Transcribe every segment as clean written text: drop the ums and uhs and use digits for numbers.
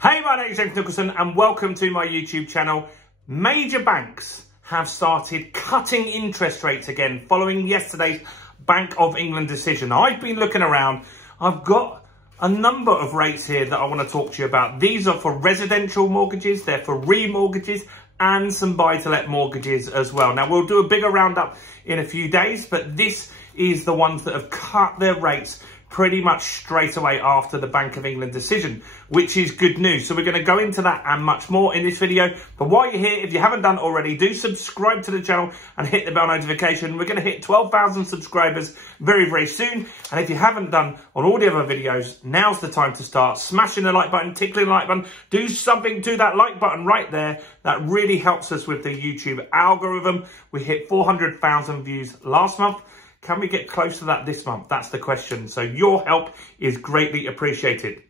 Hey, my name is James Nicholson and welcome to my YouTube channel. Major banks have started cutting interest rates again following yesterday's Bank of England decision. I've been looking around. I've got a number of rates here that I want to talk to you about. These are for residential mortgages, they're for remortgages and some buy-to-let mortgages as well. Now, we'll do a bigger roundup in a few days, but this is the ones that have cut their rates pretty much straight away after the Bank of England decision, which is good news. So we're going to go into that and much more in this video. But while you're here, if you haven't done already, do subscribe to the channel and hit the bell notification. We're going to hit 12,000 subscribers very, very soon. And if you haven't done on all the other videos, now's the time to start smashing the like button, tickling the like button. Do something to that like button right there. That really helps us with the YouTube algorithm. We hit 400,000 views last month. Can we get close to that this month? That's the question. So your help is greatly appreciated.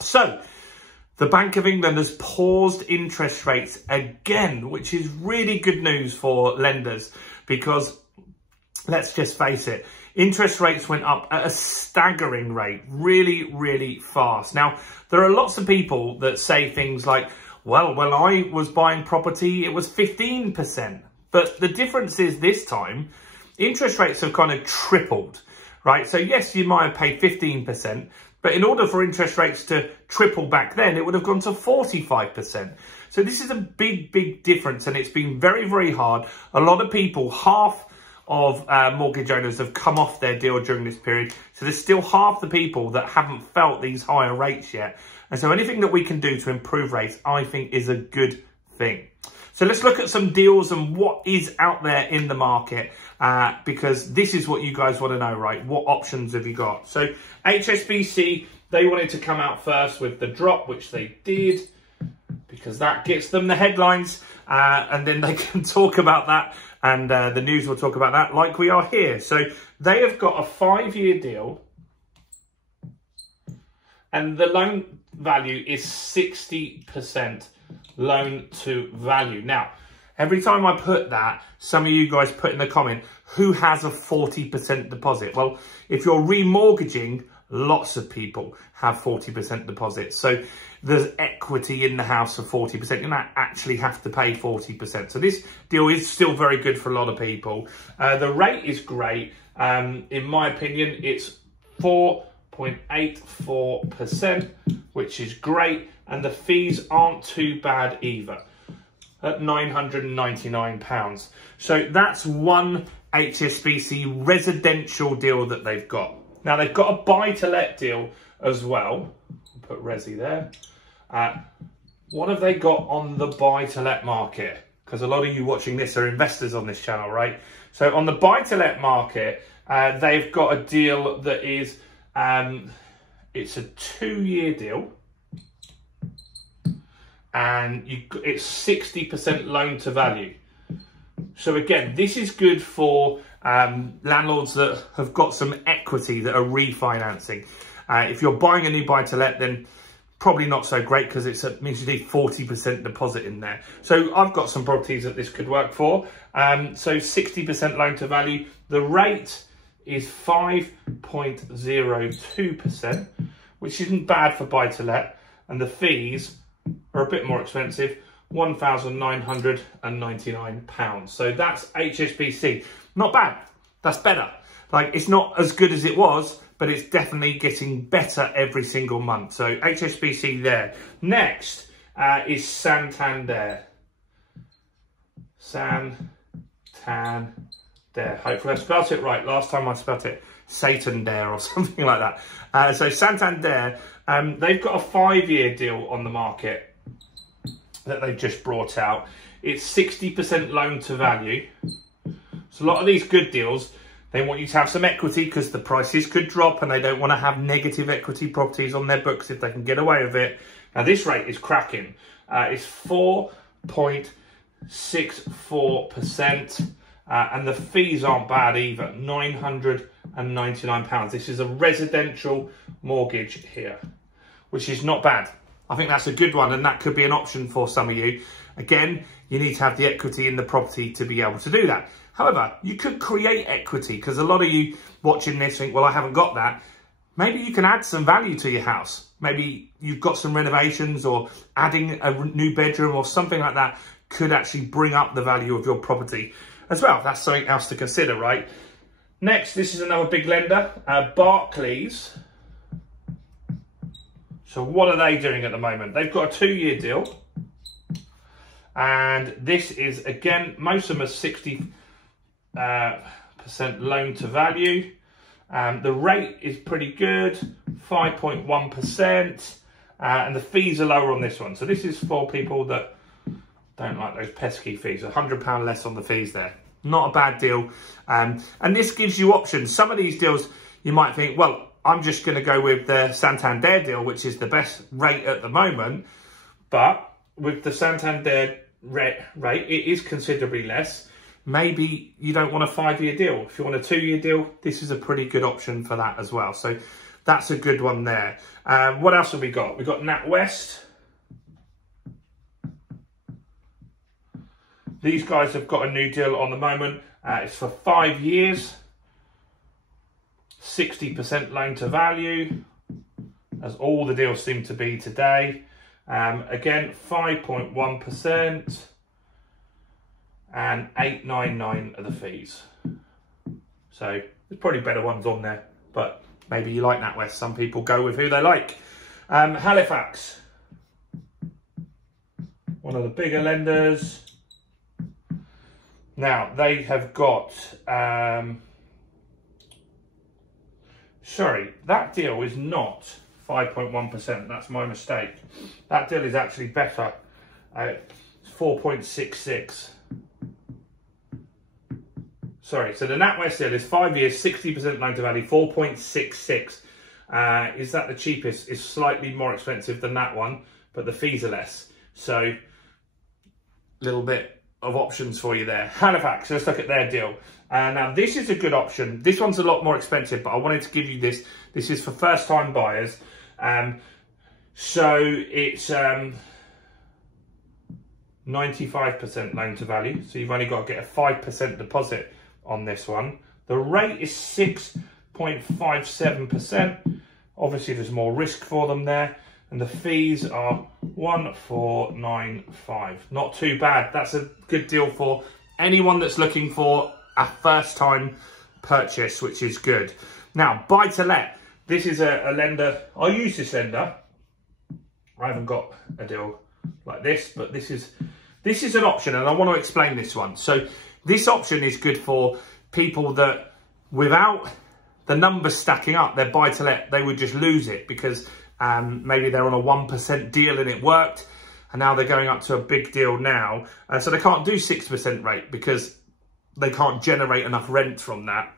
So the Bank of England has paused interest rates again, which is really good news for lenders because let's just face it, interest rates went up at a staggering rate, really, really fast. Now, there are lots of people that say things like, well, when I was buying property, it was 15%. But the difference is this time, interest rates have kind of tripled, right? So yes, you might have paid 15%, but in order for interest rates to triple back then, it would have gone to 45%. So this is a big, big difference, and it's been very, very hard. A lot of people, half of mortgage owners have come off their deal during this period. So there's still half the people that haven't felt these higher rates yet. And so anything that we can do to improve rates, I think is a good thing. So let's look at some deals and what is out there in the market, because this is what you guys want to know, right? What options have you got? So HSBC, they wanted to come out first with the drop, which they did, because that gets them the headlines, and then they can talk about that, and the news will talk about that like we are here. So they have got a 5-year deal, and the loan value is 60%. Loan to value. Now, every time I put that, some of you guys put in the comment, who has a 40% deposit? Well, if you're remortgaging, lots of people have 40% deposits. So there's equity in the house of 40%. You don't actually have to pay 40%. So this deal is still very good for a lot of people. The rate is great. In my opinion, it's 4.84%, which is great. And the fees aren't too bad either, at £999. So that's one HSBC residential deal that they've got. Now they've got a buy-to-let deal as well. I'll put Resi there. What have they got on the buy-to-let market? Because a lot of you watching this are investors on this channel, right? So on the buy-to-let market, they've got a deal that is, it's a 2-year deal. And it's 60% loan to value. So again, this is good for landlords that have got some equity that are refinancing. If you're buying a new buy-to-let, then probably not so great because it means you need 40% deposit in there. So I've got some properties that this could work for. So 60% loan to value. The rate is 5.02%, which isn't bad for buy-to-let. And the fees are a bit more expensive, £1,999. So that's HSBC. Not bad. That's better. Like, it's not as good as it was, but it's definitely getting better every single month. So HSBC there. Next is Santander. Santander. Hopefully I spelt it right. Last time I spelt it Satan-dare or something like that. So Santander, they've got a 5-year deal on the market that they've just brought out. It's 60% loan to value. So a lot of these good deals, they want you to have some equity because the prices could drop and they don't want to have negative equity properties on their books if they can get away with it. Now this rate is cracking. It's 4.64%. And the fees aren't bad either, £999. This is a residential mortgage here, which is not bad. I think that's a good one, and that could be an option for some of you. Again, you need to have the equity in the property to be able to do that. However, you could create equity, because a lot of you watching this think, well, I haven't got that. Maybe you can add some value to your house. maybe you've got some renovations or adding a new bedroom or something like that could actually bring up the value of your property as well. That's something else to consider, right? Next, this is another big lender, Barclays. So what are they doing at the moment? They've got a 2-year deal. And this is, again, most of them are 60% loan to value. The rate is pretty good, 5.1%. And the fees are lower on this one. So this is for people that don't like those pesky fees. £100 less on the fees there. Not a bad deal. And this gives you options. Some of these deals, you might think, well, I'm just going to go with the Santander deal, which is the best rate at the moment. But with the Santander rate, it is considerably less. Maybe you don't want a 5-year deal. If you want a 2-year deal, this is a pretty good option for that as well. So that's a good one there. What else have we got? We've got NatWest. These guys have got a new deal on the moment. It's for 5 years. 60% loan to value, as all the deals seem to be today. Again, 5.1% and 899 are the fees. So there's probably better ones on there, but maybe you like NatWest. Some people go with who they like. Halifax, one of the bigger lenders. Now they have got, sorry, that deal is not 5.1%. That's my mistake. That deal is actually better. 4.66. Sorry, so the NatWest deal is 5 years, 60% loan to value, 4.66. Is that the cheapest? It's slightly more expensive than that one, but the fees are less. So, a little bit of options for you there. Halifax, let's look at their deal. Now, this is a good option. This one's a lot more expensive, but I wanted to give you this. This is for first-time buyers. So, it's 95% loan to value. So, you've only got to get a 5% deposit on this one. The rate is 6.57%. Obviously, there's more risk for them there. And the fees are 1495. Not too bad. That's a good deal for anyone that's looking for a first-time purchase, which is good. Now, buy-to-let. This is a lender. I use this lender. I haven't got a deal like this, but this is an option, and I want to explain this one. So this option is good for people that, without the numbers stacking up, their buy-to-let, they would just lose it because maybe they're on a 1% deal and it worked, and now they're going up to a big deal now. So they can't do 6% rate because they can't generate enough rent from that.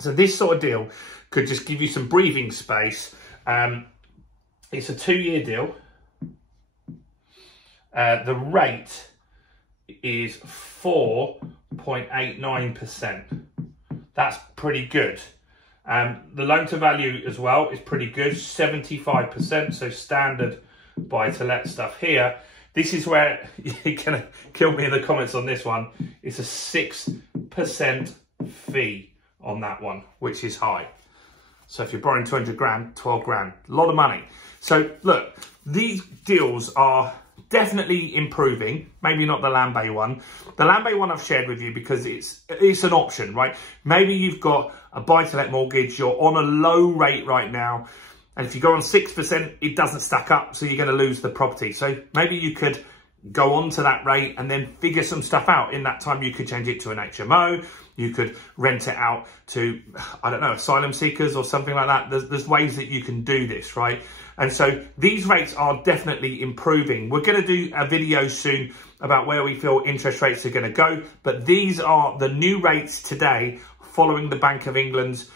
So this sort of deal could just give you some breathing space. It's a 2-year deal. The rate is 4.89%. That's pretty good. The loan to value as well is pretty good, 75%. So standard buy to let stuff here. This is where you're gonna kill me in the comments on this one. It's a 6% fee on that one, which is high. So if you're borrowing 200 grand, 12 grand, a lot of money. So look, these deals are definitely improving. Maybe not the Land Bay one. The Land Bay one I've shared with you because it's an option, right? Maybe you've got a buy-to-let mortgage, you're on a low rate right now, and if you go on 6%, it doesn't stack up, so you're going to lose the property. So maybe you could go on to that rate and then figure some stuff out. In that time, you could change it to an HMO. You could rent it out to, I don't know, asylum seekers or something like that. There's ways that you can do this, right? And so these rates are definitely improving. We're going to do a video soon about where we feel interest rates are going to go. But these are the new rates today following the Bank of England's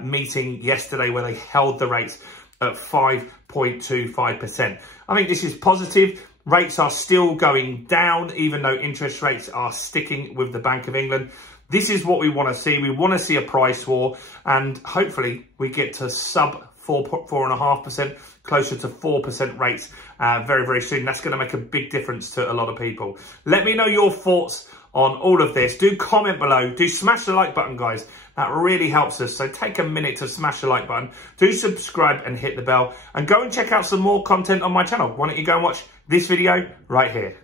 meeting yesterday where they held the rates at 5.25%. I think this is positive. Rates are still going down, even though interest rates are sticking with the Bank of England. This is what we want to see. We want to see a price war, and hopefully we get to sub 4.5%, closer to 4% rates very, very soon. That's going to make a big difference to a lot of people. Let me know your thoughts on all of this. Do comment below. Do smash the like button, guys. That really helps us. So take a minute to smash the like button. Do subscribe and hit the bell. And go and check out some more content on my channel. Why don't you go and watch this video right here.